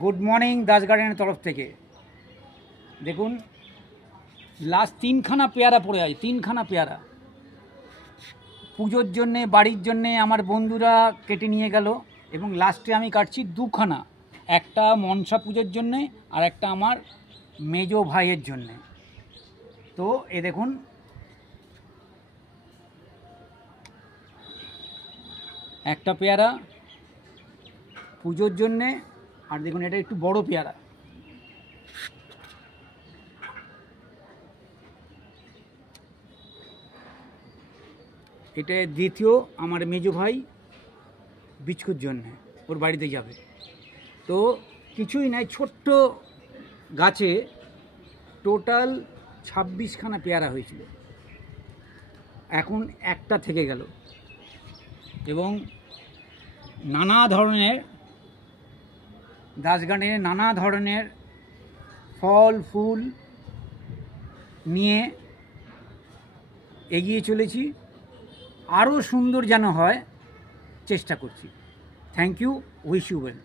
Good morning Das গার্ডেনের তরফ থেকে। দেখুন লাস্ট 3খানা পেয়ারা পড়ে আছে, 3খানা পেয়ারা পুজোর জন্যে, বাড়ির জন্যে আমার বন্ধুরা কেটে নিয়ে গেল এবং লাস্টে আমি কাটছি 2খানা, একটা মনসা পুজোর জন্যে আর একটা আমার মেজো ভাইয়ের জন্যে। তো এ দেখুন একটা পেয়ারা পুজোর জন্যে, আর দেখুন এটা একটু বড় পেয়ারা। এটা দ্বিতীয় আমার মেজো ভাই বিচকুর জন্যে, ওর বাড়িতে যাবে। তো কিছুই নাই, ছোট্ট গাছে টোটাল 26খানা পেয়ারা হয়েছিল, এখন একটা থেকে গেল। এবং নানা ধরনের দাস গার্ডেনের নানা ধরনের ফল ফুল নিয়ে এগিয়ে চলেছি, আরও সুন্দর যেন হয় চেষ্টা করছি। Thank you, wish you well.